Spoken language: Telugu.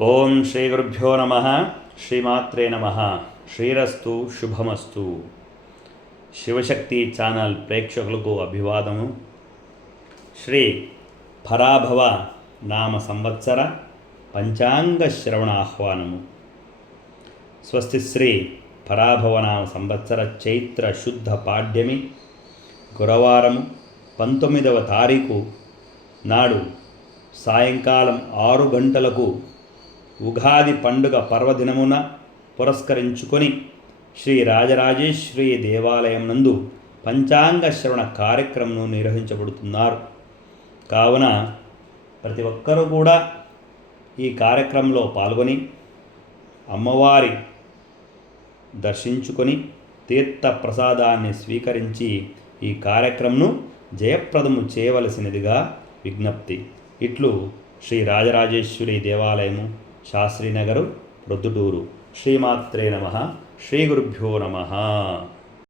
ఓం శ్రీ గురుభ్యో నమ. శ్రీమాత్రే నమ. శ్రీరస్తు శుభమస్తు. శివశక్తి ఛానల్ ప్రేక్షకులకు అభివాదము. శ్రీ పరాభవ నామ సంవత్సర పంచాంగ శ్రవణ ఆహ్వానము. స్వస్తి శ్రీ పరాభవ నామ సంవత్సర చైత్ర శుద్ధ పాడ్యమి గురువారము 19వ తారీఖు నాడు సాయంకాలం 6 గంటలకు ఉగాది పండుగ పర్వదినమున పురస్కరించుకొని శ్రీ రాజరాజేశ్వరి దేవాలయం నందు పంచాంగ శ్రవణ కార్యక్రమం నిర్వహించబడుతున్నారు. కావున ప్రతి ఒక్కరూ కూడా ఈ కార్యక్రమంలో పాల్గొని అమ్మవారి దర్శించుకొని తీర్థ ప్రసాదాన్ని స్వీకరించి ఈ కార్యక్రమంను జయప్రదము చేయవలసినదిగా విజ్ఞప్తి. ఇట్లు శ్రీ రాజరాజేశ్వరి దేవాలయము, శాస్త్రీనగరు, ప్రొద్దుటూరు. శ్రీమాత్రే నమః. శ్రీ గురుభ్యో నమః.